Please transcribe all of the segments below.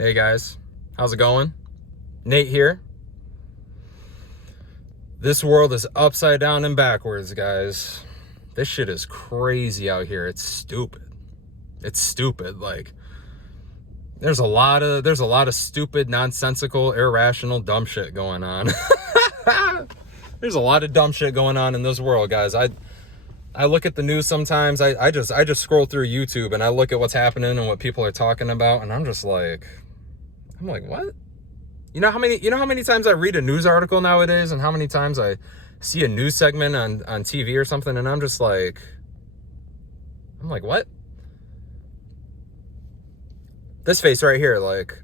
Hey guys, how's it going? Nate here. This world is upside down and backwards, guys. This shit is crazy out here. It's stupid. It's stupid. Like there's a lot of stupid, nonsensical, irrational, dumb shit going on. There's a lot of dumb shit going on in this world, guys. I look at the news sometimes. I just scroll through YouTube and I look at what's happening and what people are talking about, and I'm like, what? You know how many times I read a news article nowadays, and how many times I see a news segment on TV or something, and I'm like, what? This face right here, like,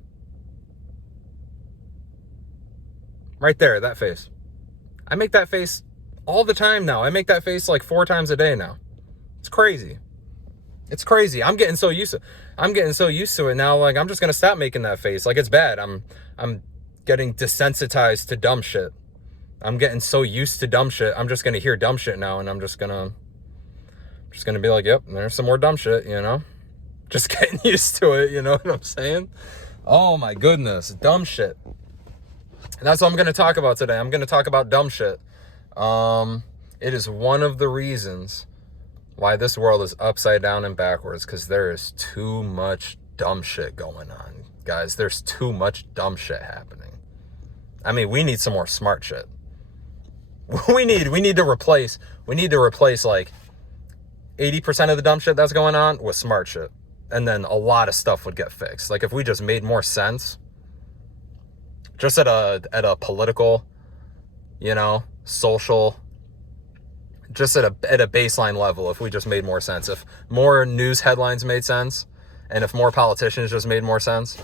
right there, that face. I make that face all the time now. I make that face like 4 times a day now. It's crazy. It's crazy. I'm getting so used to it now. Like, I'm just gonna stop making that face. Like, it's bad. I'm getting desensitized to dumb shit. I'm getting so used to dumb shit. I'm just gonna hear dumb shit now, and I'm just gonna be like, yep, there's some more dumb shit, you know? Just getting used to it, you know what I'm saying? Oh my goodness, dumb shit. And that's what I'm gonna talk about today. I'm gonna talk about dumb shit. It is one of the reasons why this world is upside down and backwards, because there is too much dumb shit going on, guys. There's too much dumb shit happening. I mean, we need some more smart shit. We need to replace like 80% of the dumb shit that's going on with smart shit, and then a lot of stuff would get fixed. Like, if we just made more sense, just at a political, you know, social, just at a baseline level, if we just made more sense, if more news headlines made sense, and if more politicians just made more sense,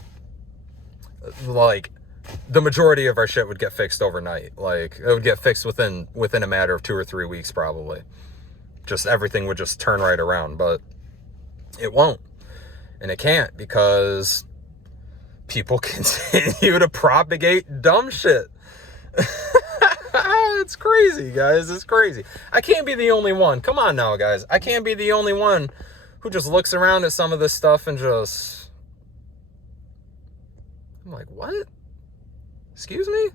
like, the majority of our shit would get fixed overnight. Like, it would get fixed within a matter of 2 or 3 weeks, probably. Just everything would just turn right around, but it won't. And it can't, because people continue to propagate dumb shit. It's crazy, guys. It's crazy. I can't be the only one. Come on now, guys. I can't be the only one who just looks around at some of this stuff and just... I'm like, what? Excuse me?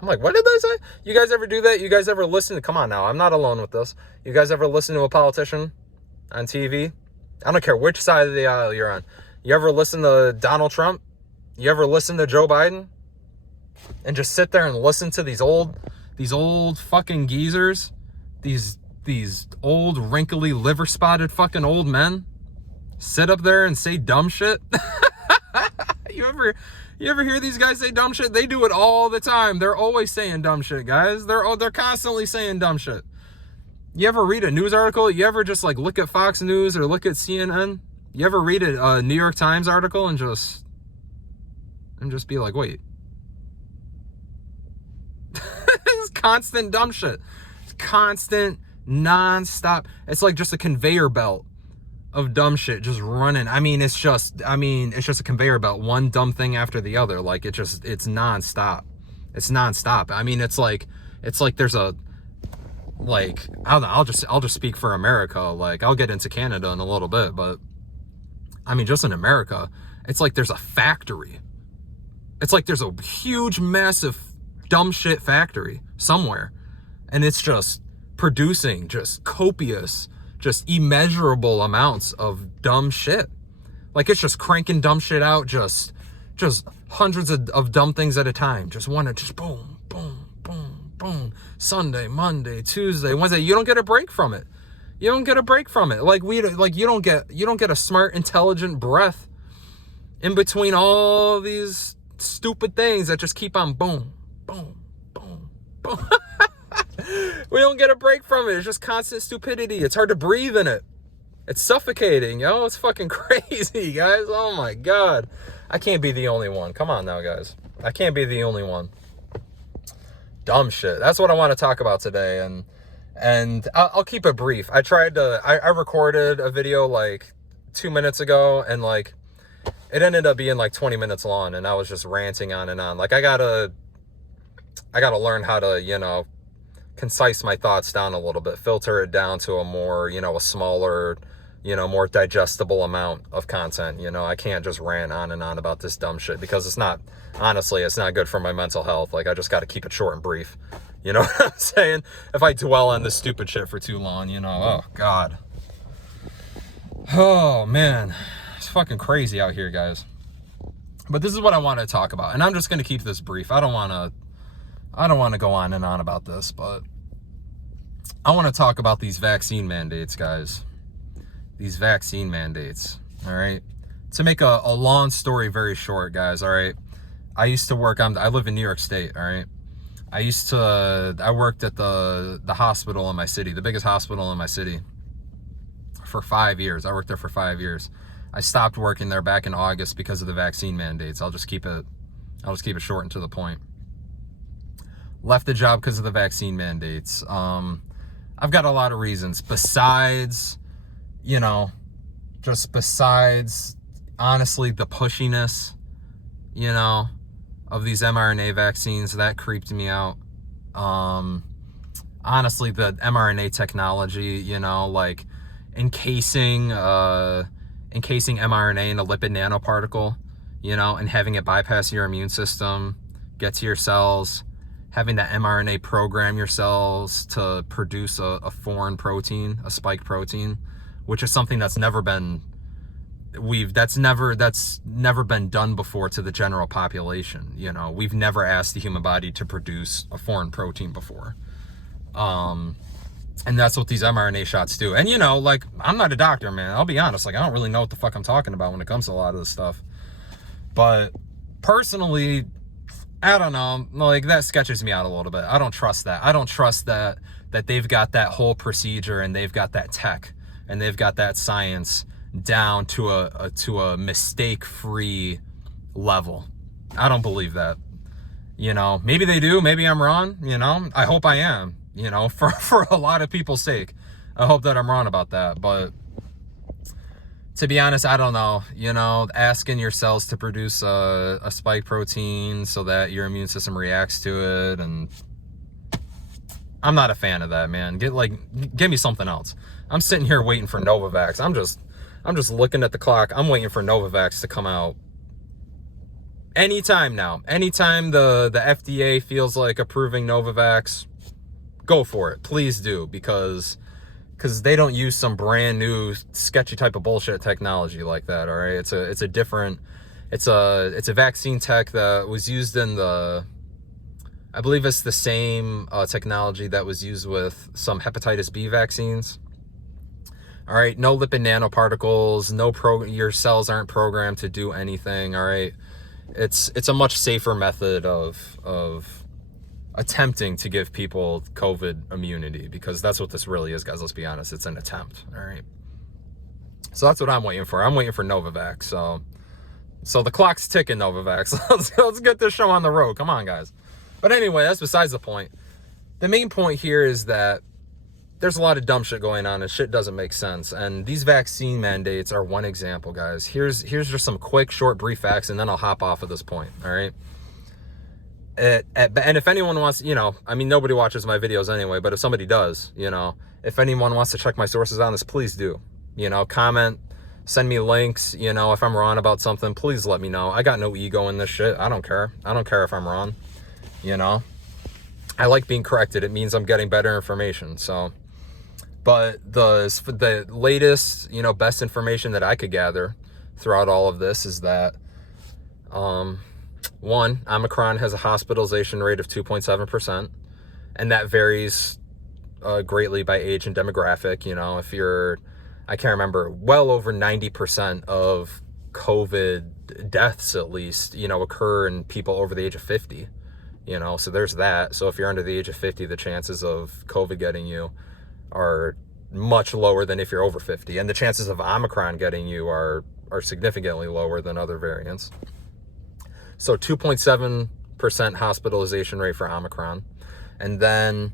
I'm like, what did they say? You guys ever do that? You guys ever listen to... Come on now. I'm not alone with this. You guys ever listen to a politician on TV? I don't care which side of the aisle you're on. You ever listen to Donald Trump? You ever listen to Joe Biden? And just sit there and listen to these old fucking geezers, these old wrinkly liver spotted fucking old men sit up there and say dumb shit? You ever hear these guys say dumb shit? They do it all the time. They're always saying dumb shit, guys. They're constantly saying dumb shit. You ever read a news article? You ever just like look at Fox News or look at CNN? You ever read a New York Times article and just be like, wait. It's constant dumb shit. It's constant, non-stop. It's like just a conveyor belt of dumb shit just running. It's just a conveyor belt. One dumb thing after the other. Like, it's non-stop. It's non-stop. It's like there's a, like, I don't know, I'll just speak for America. Like, I'll get into Canada in a little bit, but just in America, it's like there's a factory. It's like there's a huge, massive dumb shit factory somewhere, and it's just producing just copious, just immeasurable amounts of dumb shit. Like, it's just cranking dumb shit out, just hundreds of dumb things at a time. Just boom, boom, boom, boom. Sunday, Monday, Tuesday, Wednesday. You don't get a break from it. You don't get a break from it. Like, you don't get a smart, intelligent breath in between all these stupid things that just keep on boom, boom, boom, boom. We don't get a break from it. It's just constant stupidity. It's hard to breathe in it. It's suffocating, yo. It's fucking crazy, guys. Oh my God. I can't be the only one. Come on now, guys. I can't be the only one. Dumb shit. That's what I want to talk about today. And I'll keep it brief. I recorded a video like 2 minutes ago, and like, it ended up being like 20 minutes long, and I was just ranting on and on. Like, I gotta learn how to, you know, concise my thoughts down a little bit, filter it down to a more, you know, a smaller more digestible amount of content. I can't just rant on and on about this dumb shit, because it's not good for my mental health. Like, I just got to keep it short and brief. You know what I'm saying? If I dwell on this stupid shit for too long, oh God. Oh man, it's fucking crazy out here, guys. But this is what I want to talk about, and I'm just going to keep this brief. I don't want to go on and on about this, but I want to talk about these vaccine mandates, guys. These vaccine mandates, all right? To make a long story very short, guys, all right? I used to work I live in New York State, all right? I worked at the hospital in my city, the biggest hospital in my city, for 5 years. I worked there for 5 years. I stopped working there back in August because of the vaccine mandates. I'll just keep it short and to the point. Left the job because of the vaccine mandates. I've got a lot of reasons besides, honestly, the pushiness, of these mRNA vaccines. That creeped me out. Honestly, the mRNA technology, like encasing mRNA in a lipid nanoparticle, and having it bypass your immune system, get to your cells, having that mRNA program your cells to produce a foreign protein, a spike protein, which is something that's never been done before to the general population. We've never asked the human body to produce a foreign protein before. And that's what these mRNA shots do. And I'm not a doctor, man. I'll be honest, I don't really know what the fuck I'm talking about when it comes to a lot of this stuff. But personally, I don't know, that sketches me out a little bit. I don't trust that. I don't trust that they've got that whole procedure, and they've got that tech, and they've got that science down to a mistake-free level. I don't believe that. Maybe they do, maybe I'm wrong, I hope I am, for a lot of people's sake. I hope that I'm wrong about that, but to be honest, I don't know. Asking your cells to produce a spike protein so that your immune system reacts to it, and I'm not a fan of that, man. Give me something else. I'm sitting here waiting for Novavax. I'm just looking at the clock. I'm waiting for Novavax to come out anytime now. Anytime the FDA feels like approving Novavax, go for it. Please do, because they don't use some brand new sketchy type of bullshit technology like that. All right, it's a vaccine tech that was used in I believe it's the same technology that was used with some hepatitis B vaccines. All right, no lipid nanoparticles, your cells aren't programmed to do anything. All right, it's a much safer method of attempting to give people COVID immunity, because that's what this really is, guys. Let's be honest, it's an attempt. All right, so that's what I'm waiting for. I'm waiting for Novavax. So the clock's ticking, Novavax. let's get this show on the road. Come on, guys. But anyway, that's besides the point. The main point here is that there's a lot of dumb shit going on, and shit doesn't make sense. And these vaccine mandates are one example, guys. Here's just some quick, short, brief facts, and then I'll hop off at this point. All right. And if anyone wants, nobody watches my videos anyway, but if somebody does, if anyone wants to check my sources on this, please do. Comment, send me links. If I'm wrong about something, please let me know. I got no ego in this shit. I don't care. I don't care if I'm wrong. I like being corrected. It means I'm getting better information. So, but the latest, best information that I could gather throughout all of this is that, one, Omicron has a hospitalization rate of 2.7%, and that varies greatly by age and demographic. If you're, I can't remember, well over 90% of COVID deaths, at least, occur in people over the age of 50. So there's that. So if you're under the age of 50, the chances of COVID getting you are much lower than if you're over 50. And the chances of Omicron getting you are significantly lower than other variants. So 2.7% hospitalization rate for Omicron. And then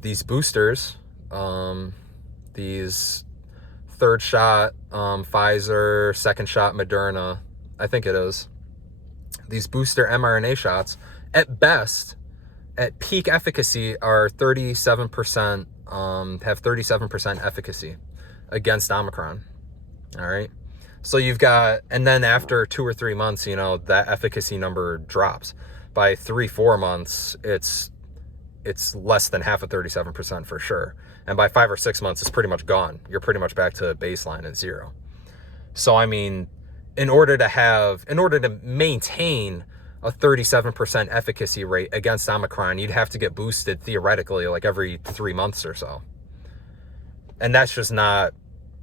these boosters, these third shot Pfizer, second shot Moderna, I think it is. These booster mRNA shots, at best, at peak efficacy, are 37%, have 37% efficacy. against Omicron. All right. So you've got, and then after 2 or 3 months, that efficacy number drops. By 3-4 months, it's less than half of 37% for sure. And by 5 or 6 months, it's pretty much gone. You're pretty much back to baseline at 0. So, I mean, in order to maintain a 37% efficacy rate against Omicron, you'd have to get boosted theoretically like every 3 months or so. And that's just not,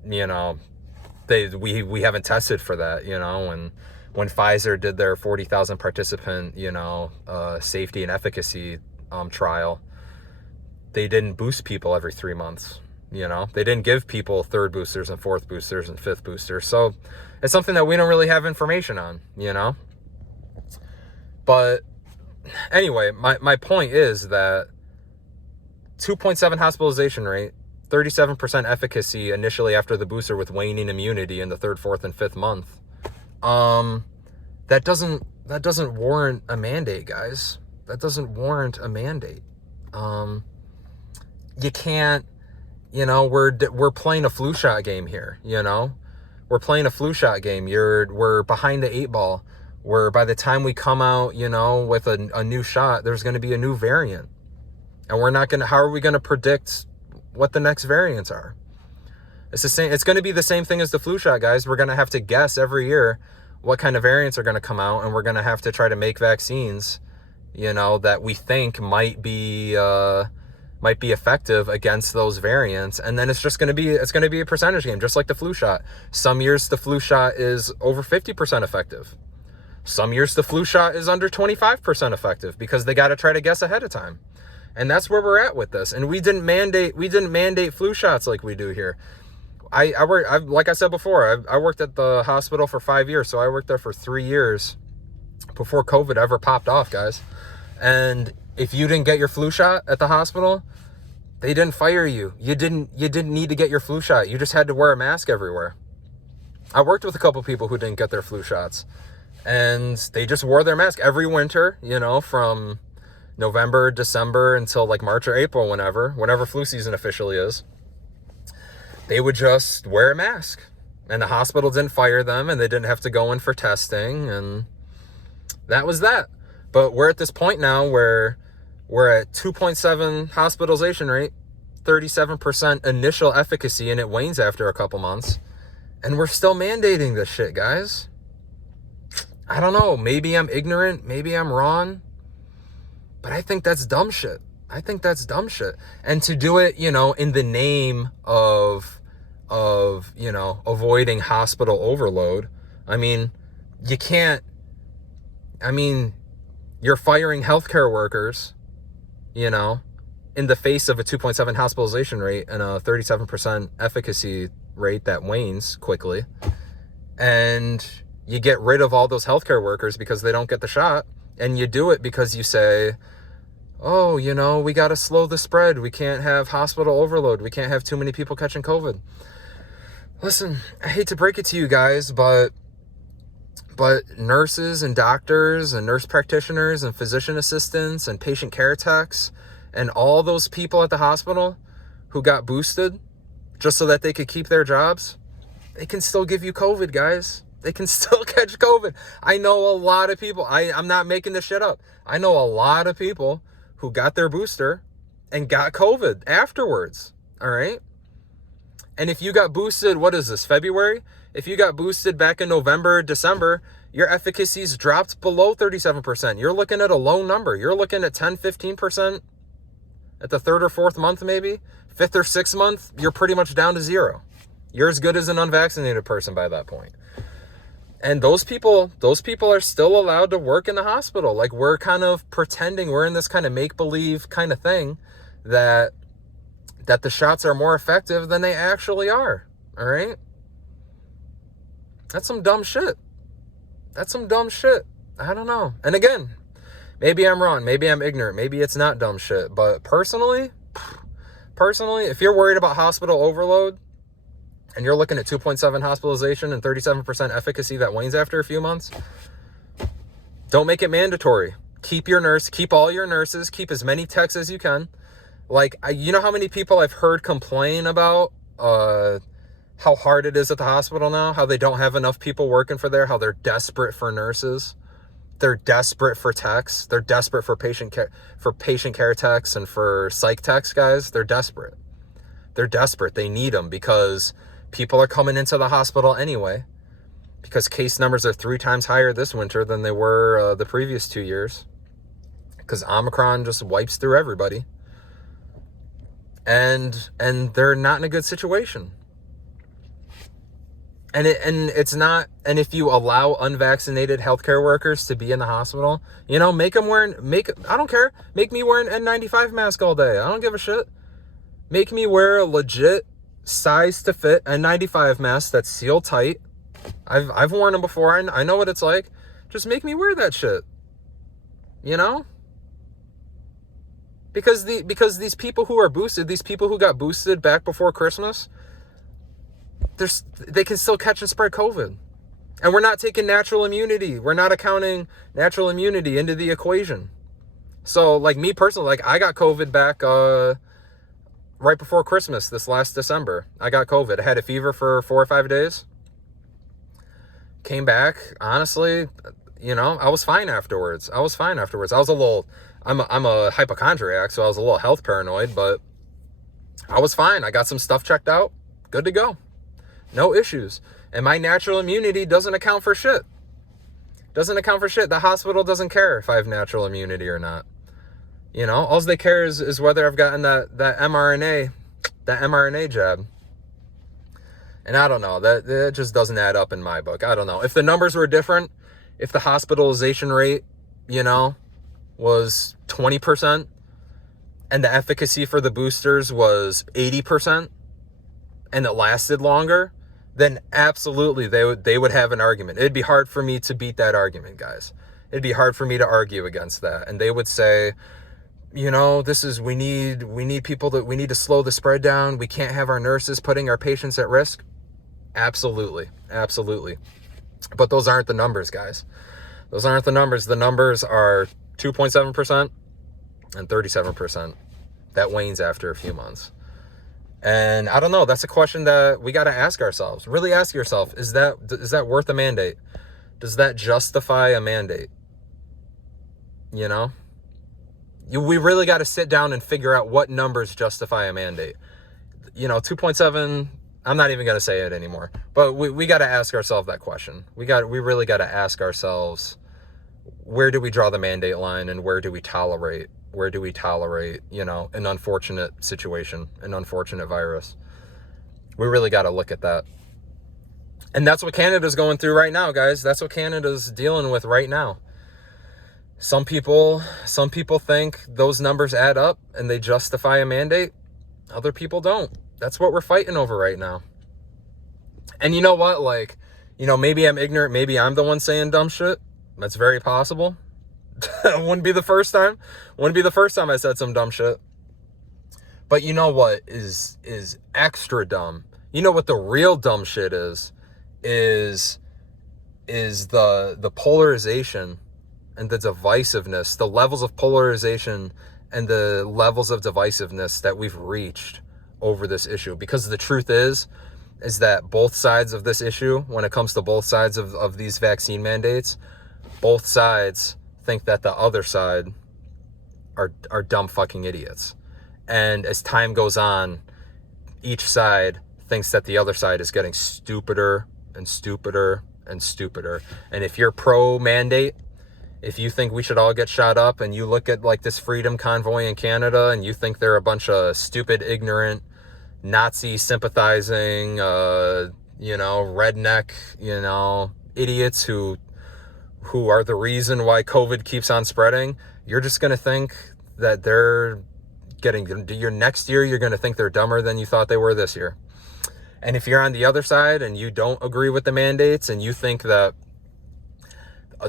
we haven't tested for that, when Pfizer did their 40,000 participant, safety and efficacy trial, they didn't boost people every 3 months. They didn't give people 3rd boosters and 4th boosters and 5th boosters. So it's something that we don't really have information on, But anyway, my point is that 2.7 hospitalization rate, 37% efficacy initially after the booster with waning immunity in the 3rd, 4th, and 5th month. That doesn't warrant a mandate, guys. That doesn't warrant a mandate. You can't, we're playing a flu shot game here, We're playing a flu shot game. We're behind the 8 ball, where by the time we come out, with a new shot, there's going to be a new variant. And how are we going to predict what the next variants are? It's the same. It's going to be the same thing as the flu shot, guys. We're going to have to guess every year what kind of variants are going to come out, and we're going to have to try to make vaccines, that we think might be effective against those variants. And then it's going to be a percentage game, just like the flu shot. Some years the flu shot is over 50% effective. Some years the flu shot is under 25% effective because they got to try to guess ahead of time. And that's where we're at with this. And we didn't mandate flu shots like we do here. Like I said before, I worked at the hospital for 5 years. So I worked there for 3 years before COVID ever popped off, guys. And if you didn't get your flu shot at the hospital, they didn't fire you. You didn't need to get your flu shot. You just had to wear a mask everywhere. I worked with a couple people who didn't get their flu shots, and they just wore their mask every winter, from November, December until like March or April, whenever flu season officially is. They would just wear a mask, and the hospital didn't fire them, and they didn't have to go in for testing, and that was that. But we're at this point now where we're at 2.7 hospitalization rate, 37% initial efficacy, and it wanes after a couple months, and we're still mandating this shit, guys. I don't know. Maybe I'm ignorant. Maybe I'm wrong. But I think that's dumb shit. And to do it, in the name of avoiding hospital overload. I mean, you can't. You're firing healthcare workers, in the face of a 2.7 hospitalization rate and a 37% efficacy rate that wanes quickly. And you get rid of all those healthcare workers because they don't get the shot. And you do it because you say, oh, we got to slow the spread. We can't have hospital overload. We can't have too many people catching COVID. Listen, I hate to break it to you guys, but nurses and doctors and nurse practitioners and physician assistants and patient care techs and all those people at the hospital who got boosted just so that they could keep their jobs, they can still give you COVID, guys. They can still catch COVID. I know a lot of people. I'm not making this shit up. I know a lot of people who got their booster and got COVID afterwards. All right. And if you got boosted, what is this, February? If you got boosted back in November, December, your efficacy's dropped below 37%. You're looking at a low number. You're looking at 10, 15% at the 3rd or 4th month, maybe 5th or 6th month. You're pretty much down to 0. You're as good as an unvaccinated person by that point. And those people are still allowed to work in the hospital. Like, we're kind of pretending we're in this kind of make-believe kind of thing that the shots are more effective than they actually are. All right? That's some dumb shit. I don't know. And again, maybe I'm wrong. Maybe I'm ignorant. Maybe it's not dumb shit. But personally, if you're worried about hospital overload, and you're looking at 2.7 hospitalization and 37% efficacy that wanes after a few months, don't make it mandatory. Keep all your nurses, keep as many techs as you can. Like, you know how many people I've heard complain about how hard it is at the hospital now, how they don't have enough people working for there, how they're desperate for nurses. They're desperate for techs. They're desperate for patient care techs and for psych techs, guys. They're desperate. They're desperate. They need them because people are coming into the hospital anyway, because case numbers are 3 times higher this winter than they were the previous 2 years, because Omicron just wipes through everybody. And they're not in a good situation. And it's not, and if you allow unvaccinated healthcare workers to be in the hospital, you know, I don't care. Make me wear an N95 mask all day. I don't give a shit. Make me wear a legit size to fit N95 mask that's sealed tight. I've worn them before. I know what it's like. Just make me wear that shit. You know? Because these people who are boosted, these people who got boosted back before Christmas, they can still catch and spread COVID. And we're not taking natural immunity. We're not accounting natural immunity into the equation. So, like, me personally, like, I got COVID back right before Christmas this last December. I got COVID. I had a fever for 4 or 5 days. Came back, honestly, you know, I was fine afterwards. I'm a hypochondriac, so I was a little health paranoid, but I was fine. I got some stuff checked out. Good to go. No issues. And my natural immunity doesn't account for shit. The hospital doesn't care if I have natural immunity or not. You know, all they care is whether I've gotten that mRNA jab. And I don't know, that just doesn't add up in my book. I don't know. If the numbers were different, if the hospitalization rate, you know, was 20% and the efficacy for the boosters was 80% and it lasted longer, then absolutely they would have an argument. It'd be hard for me to beat that argument, guys. It'd be hard for me to argue against that. And they would say, you know, we need to slow the spread down. We can't have our nurses putting our patients at risk. Absolutely. But those aren't the numbers, guys. Those aren't the numbers. The numbers are 2.7% and 37%. That wanes after a few months. And I don't know. That's a question that we got to ask ourselves. Really ask yourself, is that worth a mandate? Does that justify a mandate? You know? We really got to sit down and figure out what numbers justify a mandate. You know, 2.7, I'm not even going to say it anymore. But we got to ask ourselves that question. We really got to ask ourselves, where do we draw the mandate line and where do we tolerate, you know, an unfortunate situation, an unfortunate virus? We really got to look at that. And that's what Canada's going through right now, guys. That's what Canada's dealing with right now. Some people think those numbers add up and they justify a mandate. Other people don't. That's what we're fighting over right now. And you know what? Like, you know, maybe I'm ignorant. Maybe I'm the one saying dumb shit. That's very possible. Wouldn't be the first time I said some dumb shit. But you know what is extra dumb? You know what the real dumb shit is the polarization and the divisiveness, the levels of polarization and the levels of divisiveness that we've reached over this issue. Because the truth is that both sides of this issue, when it comes to both sides of these vaccine mandates, both sides think that the other side are dumb fucking idiots. And as time goes on, each side thinks that the other side is getting stupider and stupider and stupider. And if you're pro-mandate, if you think we should all get shot up and you look at like this freedom convoy in Canada and you think they're a bunch of stupid, ignorant, Nazi sympathizing, you know, redneck, you know, idiots who are the reason why COVID keeps on spreading, you're just going to think that next year, you're going to think they're dumber than you thought they were this year. And if you're on the other side and you don't agree with the mandates and you think that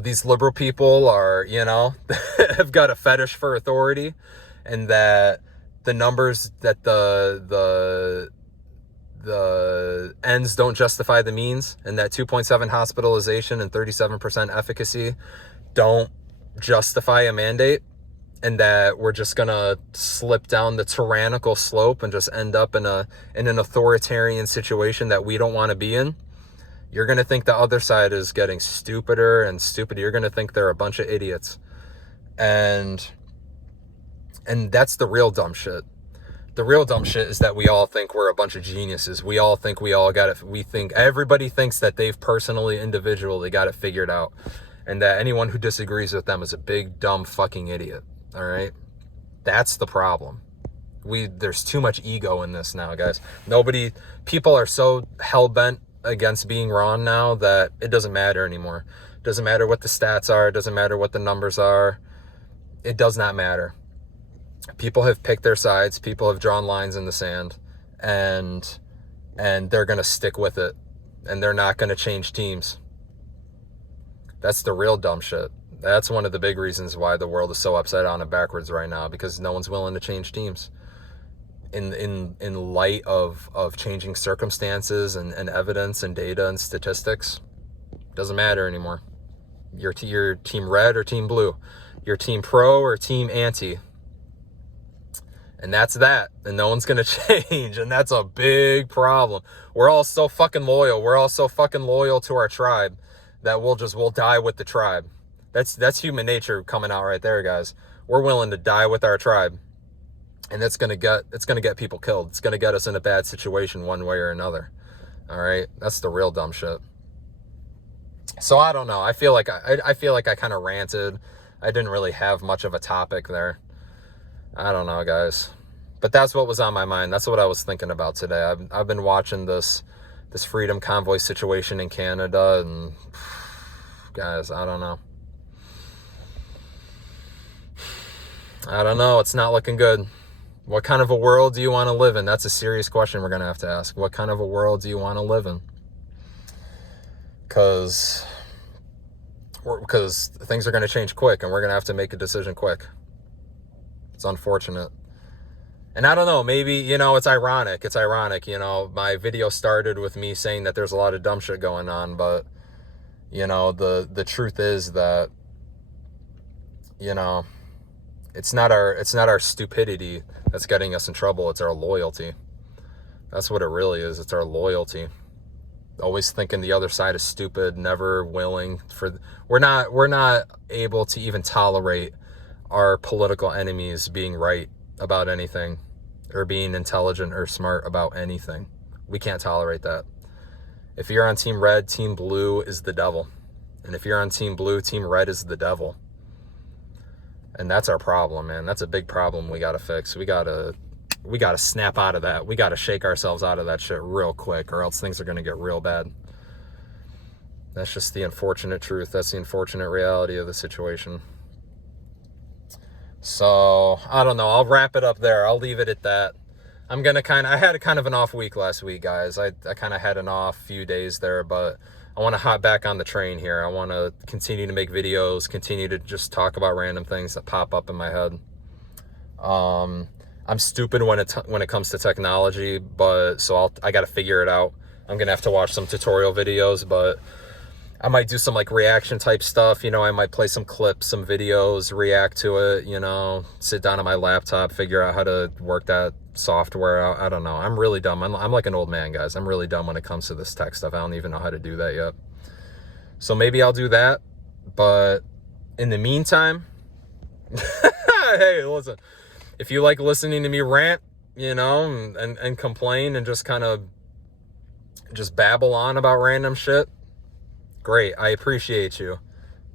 these liberal people are, you know, have got a fetish for authority and that the numbers, that the ends don't justify the means, and that 2.7 hospitalization and 37% efficacy don't justify a mandate, and that we're just gonna slip down the tyrannical slope and just end up in an authoritarian situation that we don't want to be in, you're gonna think the other side is getting stupider and stupider. You're gonna think they're a bunch of idiots. And that's the real dumb shit. The real dumb shit is that we all think we're a bunch of geniuses. We all think we all got it. We think everybody thinks that they've personally, individually got it figured out. And that anyone who disagrees with them is a big, dumb fucking idiot. All right? That's the problem. There's too much ego in this now, guys. People are so hell-bent against being wrong now that it doesn't matter anymore. It doesn't matter what the stats are. It doesn't matter what the numbers are. It does not matter. People have picked their sides. People have drawn lines in the sand, and they're going to stick with it, and they're not going to change teams. That's the real dumb shit. That's one of the big reasons why the world is so upside down and backwards right now, because no one's willing to change teams in light of changing circumstances and evidence and data and statistics. Doesn't matter anymore. You're team red or team blue. You're team pro or team anti. And that's that. And no one's going to change. And that's a big problem. We're all so fucking loyal. We're all so fucking loyal to our tribe that we'll die with the tribe. That's human nature coming out right there, guys. We're willing to die with our tribe. And it's going to get people killed. It's going to get us in a bad situation one way or another. All right? That's the real dumb shit. So I don't know. I feel like I kind of ranted. I didn't really have much of a topic there. I don't know, guys. But that's what was on my mind. That's what I was thinking about today. I've been watching this Freedom Convoy situation in Canada, and guys, I don't know. It's not looking good. What kind of a world do you want to live in? That's a serious question we're going to have to ask. What kind of a world do you want to live in? Because things are going to change quick, and we're going to have to make a decision quick. It's unfortunate. And I don't know, maybe, it's ironic. My video started with me saying that there's a lot of dumb shit going on, but, the truth is that, it's not our stupidity that's getting us in trouble. It's our loyalty. That's what it really is. It's our loyalty. Always thinking the other side is stupid, never willing we're not able to even tolerate our political enemies being right about anything, or being intelligent or smart about anything. We can't tolerate that. If you're on team red, team blue is the devil. And if you're on team blue, team red is the devil. And that's our problem, man. That's a big problem we got to fix. We got to snap out of that. We got to shake ourselves out of that shit real quick, or else things are going to get real bad. That's just the unfortunate truth. That's the unfortunate reality of the situation. So, I don't know. I'll wrap it up there. I'll leave it at that. I had kind of an off week last week, guys. I kind of had an off few days there, but I want to hop back on the train here. I want to continue to make videos, continue to just talk about random things that pop up in my head. I'm stupid when it comes to technology, but I got to figure it out. I'm going to have to watch some tutorial videos, but I might do some reaction type stuff. I might play some clips, some videos, react to it, sit down on my laptop, figure out how to work that software out. I don't know. I'm really dumb. I'm like an old man, guys. I'm really dumb when it comes to this tech stuff. I don't even know how to do that yet. So maybe I'll do that. But in the meantime, hey, listen, if you like listening to me rant, and complain and just kind of just babble on about random shit, great. I appreciate you.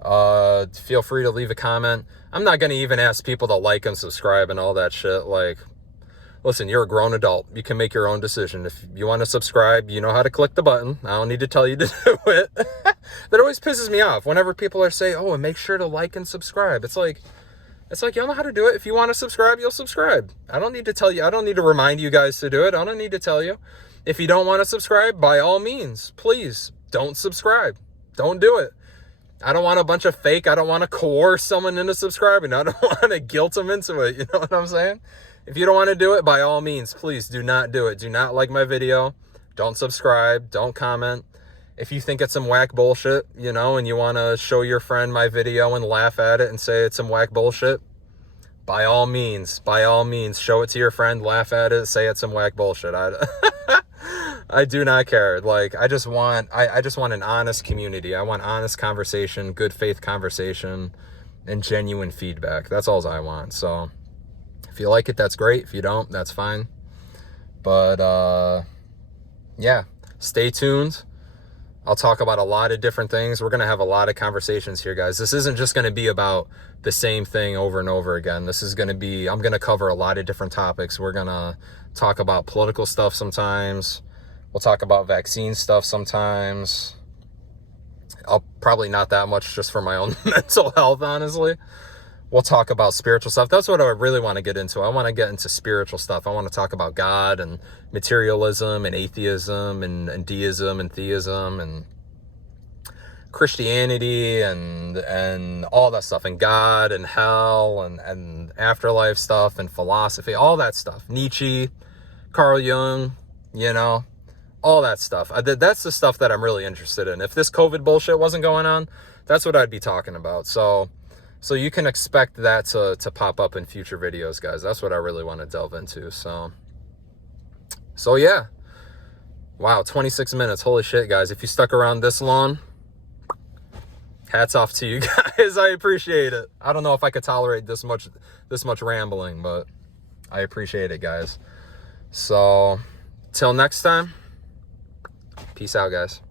Feel free to leave a comment. I'm not going to even ask people to like and subscribe and all that shit. Listen, you're a grown adult. You can make your own decision. If you want to subscribe, you know how to click the button. I don't need to tell you to do it. That always pisses me off whenever people are saying, and make sure to like and subscribe. It's like, y'all know how to do it. If you want to subscribe, you'll subscribe. I don't need to tell you. I don't need to remind you guys to do it. I don't need to tell you. If you don't want to subscribe, by all means, please don't subscribe. Don't do it. I don't want a bunch of fake. I don't want to coerce someone into subscribing. I don't want to guilt them into it. You know what I'm saying? If you don't want to do it, by all means, please do not do it. Do not like my video. Don't subscribe. Don't comment. If you think it's some whack bullshit, and you want to show your friend my video and laugh at it and say it's some whack bullshit, by all means, show it to your friend, laugh at it, say it's some whack bullshit. I do not care. Like, I just want an honest community. I want honest conversation, good faith conversation, and genuine feedback. That's all I want. So if you like it, that's great. If you don't, that's fine. But yeah, stay tuned. I'll talk about a lot of different things. We're going to have a lot of conversations here, guys. This isn't just going to be about the same thing over and over again. This is going to be, I'm going to cover a lot of different topics. We're going to talk about political stuff sometimes. We'll talk about vaccine stuff sometimes. I'll probably not that much, just for my own mental health, honestly. We'll talk about spiritual stuff. That's what I really want to get into. I want to get into spiritual stuff. I want to talk about God and materialism and atheism and deism and theism and Christianity and all that stuff, and God and hell and afterlife stuff and philosophy, all that stuff. Nietzsche, Carl Jung, you know, all that stuff. That's the stuff that I'm really interested in. If this COVID bullshit wasn't going on, that's what I'd be talking about. So you can expect that to pop up in future videos, guys. That's what I really want to delve into. So yeah. Wow, 26 minutes. Holy shit, guys. If you stuck around this long, hats off to you guys. I appreciate it. I don't know if I could tolerate this much rambling, but I appreciate it, guys. So till next time, peace out, guys.